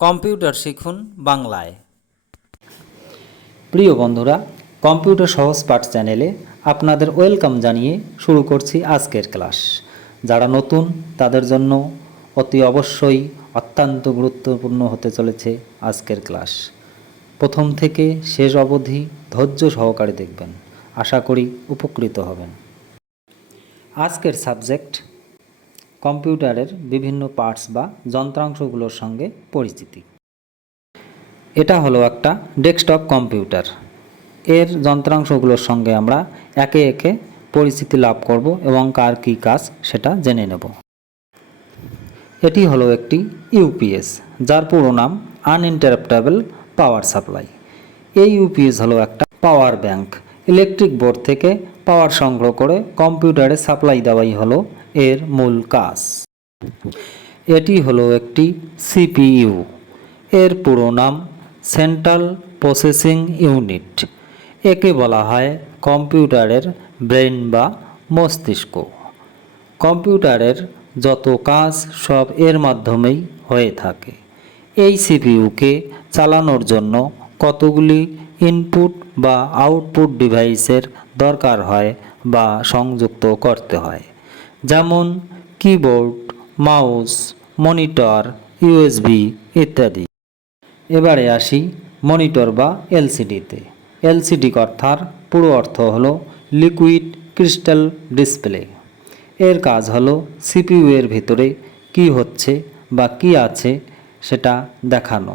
Computer শিখুন বাংলায়। প্রিয় বন্ধুরা, কম্পিউটার সহজ পাঠ চ্যানেলে আপনাদের ওয়েলকাম জানিয়ে শুরু করছি আজকের ক্লাস। যারা নতুন তাদের জন্য অতি অবশ্যই অত্যন্ত গুরুত্বপূর্ণ হতে চলেছে আজকের ক্লাস। প্রথম থেকে শেষ অবধি ধৈর্য সহকারে দেখবেন, আশা করি উপকৃত হবেন। আজকের সাবজেক্ট কম্পিউটারের বিভিন্ন পার্টস বা যন্ত্রাংশগুলোর সঙ্গে পরিচিতি। এটা হলো একটা ডেস্কটপ কম্পিউটার। এর যন্ত্রাংশগুলোর সঙ্গে আমরা একে একে পরিচিতি লাভ করব এবং কার কী কাজ সেটা জেনে নেব। এটি হলো একটি ইউপিএস, যার পুরো নাম আনইন্টারাপ্টেবল পাওয়ার সাপ্লাই। এই ইউপিএস হলো একটা পাওয়ার ব্যাংক। ইলেকট্রিক বোর্ড থেকে পাওয়ার সংগ্রহ করে কম্পিউটারে সাপ্লাই দেওয়াই হলো এর মূল কাজ। এটি হলো একটি সিপিইউ। এর পুরো নাম সেন্ট্রাল প্রসেসিং ইউনিট। একে বলা হয় কম্পিউটারের ব্রেন বা মস্তিষ্ক। কম্পিউটারের যত কাজ সব এর মাধ্যমেই হয়ে থাকে। এই সিপিইউকে চালানোর জন্য কতগুলি ইনপুট বা আউটপুট ডিভাইসের দরকার হয় বা সংযুক্ত করতে হয়, যেমন কিবোর্ড, মাউস, মনিটর, ইউএসবি ইত্যাদি। এবারে আসি মনিটর বা এলসিডিতে। এলসিডি কথার পুরো অর্থ হলো লিকুইড ক্রিস্টাল ডিসপ্লে। এর কাজ হলো সিপিইউ এর ভিতরে কি হচ্ছে বা কি আছে সেটা দেখানো।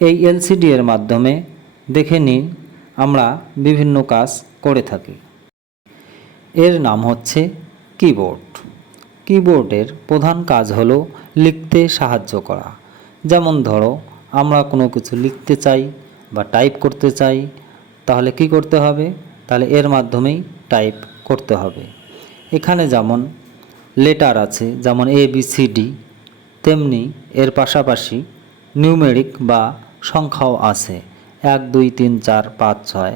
এই এলসিডি এর মাধ্যমে দেখে নিই আমরা বিভিন্ন কাজ করে থাকি। এর নাম হচ্ছে কিবোর্ড। কিবোর্ডের প্রধান কাজ হলো লিখতে সাহায্য করা। যেমন ধরো আমরা কোনো কিছু লিখতে চাই বা টাইপ করতে চাই, তাহলে কি করতে হবে? তাহলে এর মাধ্যমেই টাইপ করতে হবে। এখানে যেমন লেটার আছে, যেমন ABCD, তেমনি এর পাশাপাশি নিউমেরিক বা সংখ্যাও আছে, 1 2 3 4 5 6।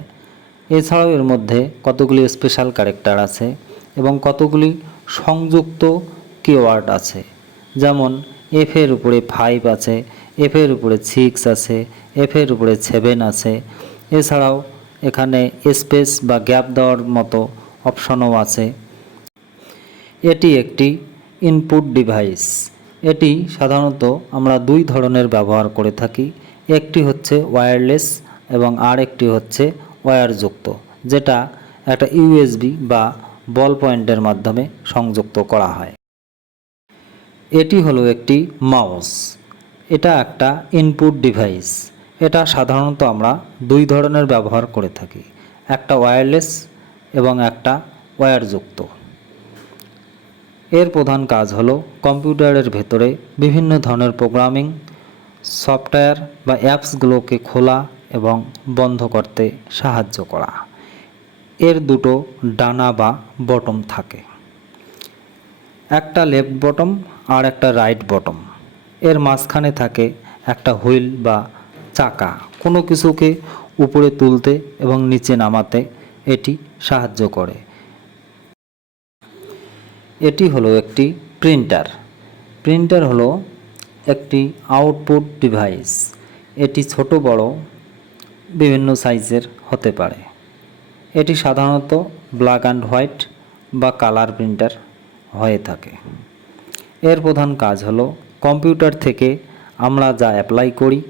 এছাড়াও এর মধ্যে কতগুলি স্পেশাল ক্যারেক্টার আছে এবং কতগুলি সংযুক্ত কিওয়ার্ড আছে, যেমন F এর উপরে 5 আছে, F এর উপরে 6 আছে, F এর উপরে 7 আছে। এছাড়াও এখানে স্পেস বা গ্যাপ দেওয়ার মতো অপশনও আছে। এটি একটি ইনপুট ডিভাইস। এটি সাধারণত আমরা দুই ধরনের ব্যবহার করে থাকি। একটি হচ্ছে ওয়্যারলেস এবং আর একটি হচ্ছে ওয়্যারযুক্ত, যেটা একটা ইউএসবি বা বল পয়েন্টের মাধ্যমে সংযুক্ত করা হয়। এটি হলো একটি মাউস। এটা একটা ইনপুট ডিভাইস। এটা সাধারণত আমরা দুই ধরনের ব্যবহার করে থাকি, একটা ওয়্যারলেস এবং একটা ওয়্যারযুক্ত। এর প্রধান কাজ হলো কম্পিউটারের ভেতরে বিভিন্ন ধরনের প্রোগ্রামিং সফটওয়্যার বা অ্যাপসগুলোকে খোলা এবং বন্ধ করতে সাহায্য করা। এর দুটো ডানা বা বটম থাকে, একটা লেফট বটম আর একটা রাইট বটম। এর মাঝখানে থাকে একটা হুইল বা চাকা। কোনো কিছুকে উপরে তুলতে এবং নিচে নামাতে এটি সাহায্য করে। এটি হলো একটি প্রিন্টার। প্রিন্টার হলো একটি আউটপুট ডিভাইস। এটি ছোট বড় বিভিন্ন সাইজের হতে পারে। এটি সাধারণত ব্ল্যাক অ্যান্ড হোয়াইট বা কালার প্রিন্টার হয়ে থাকে। এর প্রধান কাজ হলো কম্পিউটার থেকে আমরা যা অ্যাপ্লাই করি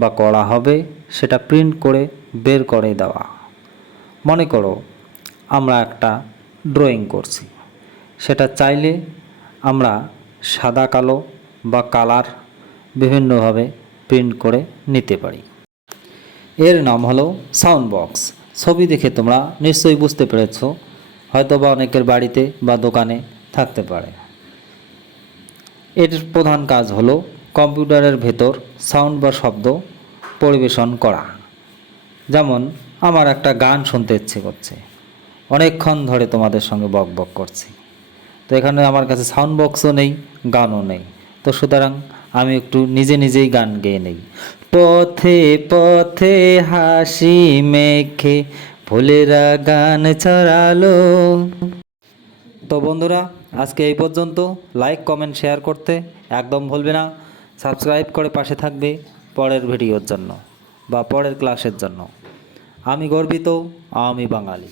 বা করা হবে সেটা প্রিন্ট করে বের করে দেওয়া। মনে করো আমরা একটা ড্রয়িং করছি, সেটা চাইলে আমরা সাদা কালো বা কালার বিভিন্নভাবে প্রিন্ট করে নিতে পারি। এর নাম হলো সাউন্ড বক্স। ছবি দেখে তোমরা নিশ্চয়ই বুঝতে পেরেছো, হয়তো বা অনেকের বাড়িতে বা দোকানে থাকতে পারে। এর প্রধান কাজ হলো কম্পিউটারের ভেতর সাউন্ড বা শব্দ পরিবেশন করা। যেমন আমার একটা গান শুনতে ইচ্ছে করছে, অনেকক্ষণ ধরে তোমাদের সঙ্গে বক বক করছি, তো এখানে আমার কাছে সাউন্ড বক্সও নেই, গানও নেই, তো সুতরাং আমি একটু নিজে নিজেই গান গেয়ে নেই। পথে পথে হাসি মেখে ফুলেরা গান ছড়ালো। তো বন্ধুরা, আজকে এই পর্যন্ত। লাইক কমেন্ট শেয়ার করতে একদম ভুলবে না। সাবস্ক্রাইব করে পাশে থাকবে পরের ভিডিওর জন্য বা পরের ক্লাসের জন্য। আমি গর্বিত, আমি বাঙালি।